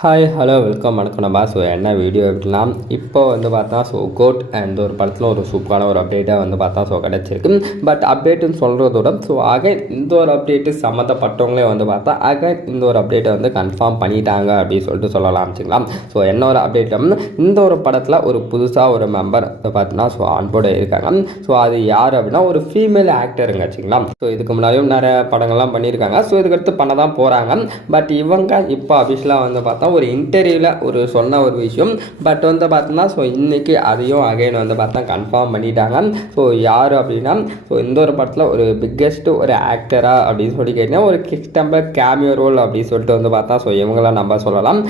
Hi hello welcome வணக்கம் நம்ம. என்ன வீடியோ எப்படின்னா இப்போ பார்த்தா கோட் இந்த ஒரு படத்தில் ஒரு சூப்பரான ஒரு அப்டேட்டாக பார்த்தா கிடச்சிருக்கு. பட் அப்டேட்டுன்னு சொல்கிறதோட ஆக இந்த ஒரு அப்டேட்டு சம்மந்தப்பட்டவங்களே பார்த்தா ஆக இந்த ஒரு அப்டேட்டை கன்ஃபார்ம் பண்ணிட்டாங்க அப்படின்னு சொல்லிட்டு சொல்லலாம் வச்சுக்கலாம். என்ன ஒரு அப்டேட் இந்த ஒரு படத்தில் ஒரு புதுசாக ஒரு மெம்பர் பார்த்தீங்கன்னா ஆன்போர்டு இருக்காங்க. அது யார் அப்படின்னா ஒரு ஃபீமேல் ஆக்டருங்க வச்சுக்கலாம். இதுக்கு முன்னாடியும் நிறைய படங்கள்லாம் பண்ணியிருக்காங்க. இதுக்கடுத்து பண்ண தான் போகிறாங்க. பட் இவங்க இப்போ அபிஷியலாக பார்த்தா ஒரு இன்டர்வியூவில் ஒரு சொன்ன ஒரு விஷயம். பட் பார்த்தோன்னா இன்றைக்கி அதையும் அகைன் பார்த்தா கன்ஃபார்ம் பண்ணிட்டாங்க. யார் அப்படின்னா இந்த ஒரு படத்தில் ஒரு பிக்கெஸ்ட் ஒரு ஆக்டராக அப்படின்னு சொல்லி கேட்டிங்கன்னா ஒரு கிஸ்டம்பர் கேமியோ ரோல் அப்படின்னு சொல்லிட்டு பார்த்தா இவங்களாம் நம்ம சொல்லலாம்.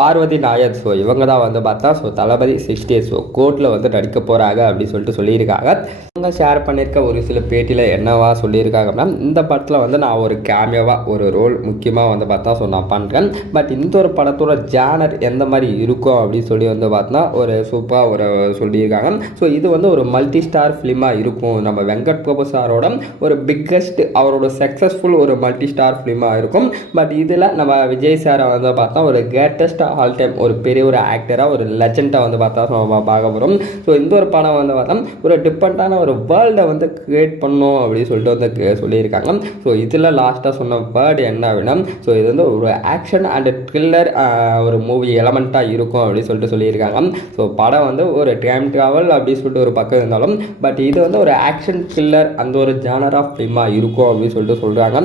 பார்வதி நாயர் இவங்க தான் பார்த்தா தளபதி 68 கோர்ட்டில் நடிக்க போகிறாங்க அப்படின்னு சொல்லிட்டு சொல்லியிருக்காங்க. இவங்க ஷேர் பண்ணியிருக்க ஒரு சில பேட்டியில் என்னவா சொல்லியிருக்காங்க அப்படின்னா இந்த படத்தில் நான் ஒரு கேமியோவாக ஒரு ரோல் முக்கியமாக பார்த்தா நான் பண்ணுறேன். பட் இந்த ஒரு படத்தோட ஜானர் எந்த மாதிரி இருக்கும் அப்படின்னு சொல்லி பார்த்தா ஒரு சூப்பராக ஒரு சொல்லியிருக்காங்க. இது ஒரு மல்டி ஸ்டார் ஃபிலிமாக இருக்கும். நம்ம வெங்கட் பிரபு சாரோட ஒரு பிக்கஸ்ட் அவரோட சக்ஸஸ்ஃபுல் ஒரு மல்டி ஸ்டார் ஃபிலிமாக இருக்கும். பட் இதில் நம்ம விஜய் சாரை பார்த்தா ஒரு கிரேட்டஸ்ட் ஆல் டைம் ஒரு பெரிய ஒரு ஆக்டராக ஒரு லெஜெண்டாக பார்த்தா நம்ம பார்க்க போகிறோம். இந்த ஒரு படம் பார்த்தா ஒரு டிஃப்ரெண்ட்டான ஒரு வேர்ல்டை கிரியேட் பண்ணோம் அப்படின்னு சொல்லிட்டு சொல்லியிருக்காங்க. இதில் லாஸ்ட்டாக சொன்ன வேர்டு என்ன அப்படின்னா இது ஒரு ஆக்ஷன் அண்ட் த்ரில்லர் ஒரு மூவி எலமெண்ட்டாக இருக்கும் அப்படின்னு சொல்லிட்டு சொல்லியிருக்காங்க. படம் ஒரு டைம் ட்ராவல் அப்படின்னு சொல்லிட்டு ஒரு பக்கம் இருந்தாலும் பட் இது ஒரு ஆக்ஷன் த்ரில்லர் அந்த ஒரு ஜானர் ஆஃப் ஃபிலிமாக இருக்கும் அப்படின்னு சொல்லிட்டு சொல்கிறாங்க.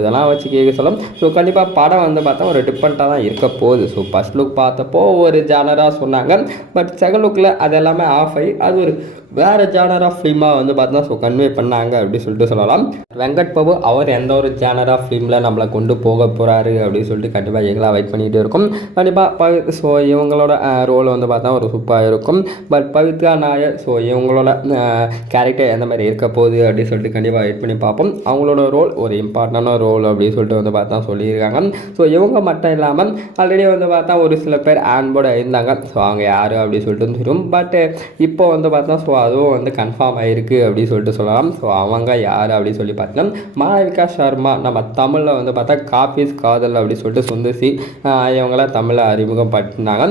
இதெல்லாம் வச்சு கேட்க சொல்லும். கண்டிப்பாக படம் பார்த்தா ஒரு டிஃப்ரெண்ட்டாக தான் இருக்க போகுது. ஃபர்ஸ்ட் லுக் பார்த்தப்போ ஒரு ஜானராக சொன்னாங்க. பட் செகண்ட் லுக்கில் அது எல்லாமே ஆஃப் ஆகி அது ஒரு வேறு ஜானர் ஆஃப் ஃபிலிமாக பார்த்தா கன்வே பண்ணாங்க அப்படின்னு சொல்லிட்டு சொல்லலாம். வெங்கட் பிரபு அவர் எந்த ஒரு ஜானர் ஆஃப் ஃபிலிமில் நம்மளை கொண்டு போக போகிறாரு அப்படின்னு சொல்லிட்டு கண்டிப்பாக எங்களாக வெயிட் பண்ணிகிட்டு இருக்கும். கண்டிப்பாக இவங்களோட ரோல் பார்த்தா ஒரு சூப்பராக இருக்கும். பட் பவித்ரா நாயர் இவங்களோட கேரக்டர் எந்த மாதிரி இருக்க போகுது அப்படின்னு சொல்லிட்டு கண்டிப்பாக வெயிட் பண்ணி பார்ப்போம். அவங்களோட ரோல் ஒரு இம்பார்ட்டண்டான ரோல் அப்படின்னு சொல்லிட்டு பார்த்தா சொல்லியிருக்காங்க. இவங்க மட்டும் இல்லாமல் ஆல்ரெடி பார்த்தா ஒரு சில பேர் ஆன்போர்டு இருந்தாங்க. அவங்க யார் அப்படின்னு சொல்லிட்டு தெரியும். பட் இப்போ பார்த்தா அதுவும் கன்ஃபார்ம் ஆகிருக்கு அப்படின்னு சொல்லிட்டு சொல்லலாம். அவங்க யார் அப்படின்னு சொல்லி பார்த்தீங்கன்னா மாளவிகா சர்மா நம்ம தமிழில் பார்த்தா காபீஸ் காதல் அப்படின்னு சொல்லிட்டு சுந்தசி இவங்களாம் தமிழில் அறிமுகம் பட்டினாங்க.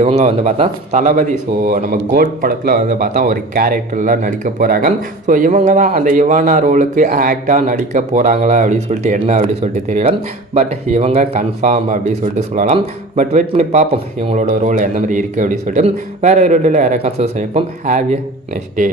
இவங்க பார்த்தா தளபதி நம்ம கோட் படத்தில் பார்த்தா ஒரு கேரக்டரில் நடிக்க போகிறாங்க. இவங்க தான் அந்த இவானா ரோலுக்கு ஆக்டாக நடிக்க போகிறாங்களா அப்படின்னு சொல்லிட்டு என்ன அப்படின்னு சொல்லிட்டு தெரியல. பட் இவங்க கன்ஃபார்ம் அப்படின்னு சொல்லிட்டு சொல்லலாம். பட் வெயிட் பண்ணி பார்ப்போம் இவங்களோட ரோல் எந்த மாதிரி இருக்குது அப்படின்னு சொல்லிட்டு. வேறு ஒரு வீடியோவில் யாராவது சந்திப்போம். Have a next day.